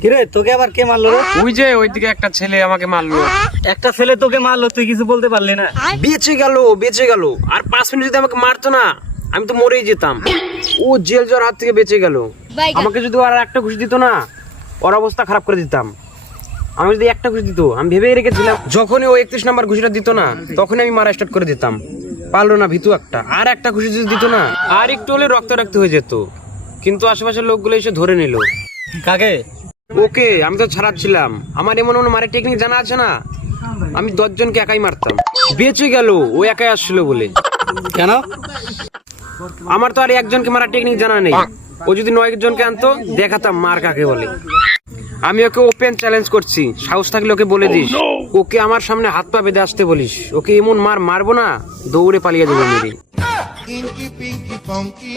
কিরে তোকে আবার কে মারলো রে? ওই যে ওইদিকে একটা ছেলে আমাকে মারলো। একটা ছেলে তোকে মারলো, তুই কিছু বলতে পারলি না? বেঁচে গেল। আর 5 মিনিট যদি আমাকে মারতো না, আমি তো মরেই যেতাম। ও জেল জ্বর হাত থেকে বেঁচে গেল। আমাকে যদি আর একটা ঘুষি দিত না, ওর অবস্থা খারাপ করে দিতাম। আমি যদি একটা ঘুষি দিত, আমি ভেবেই রেখেছিলাম যখনই ও 31 নাম্বার ঘুষিটা দিত না, তখনই আমি মারা স্টার্ট করে দিতাম। পারলো না ভিতু একটা, আর একটা ঘুষি যদি দিত না, আর একটু হলে রক্ত হয়ে যেত। কিন্তু আশেপাশের লোকগুলো এসে ধরে নিল। কাকে? ওকে আমি তো ছাড়াচ্ছিলাম। আমার এমন মারের টেকনিক জানা আছে না, আমি 10 জনকে একাই মারতাম। বেঁচে গেল ও একাই আসছিল বলে। কেন? আমার তো আর একজনকে মারার টেকনিক জানা নেই। ও যদি 9 জনকে আনতো, দেখাতাম মার কাকে বলে। আমি ওকে ওপেন চ্যালেঞ্জ করছি, সাহস থাকলে ওকে বলে দিস, ওকে আমার সামনে হাত পা বেঁধে আসতে বলিস। ওকে এমন মারবো না, দৌড়ে পালিয়ে যাবো মেরে। Inky, pinky, funky.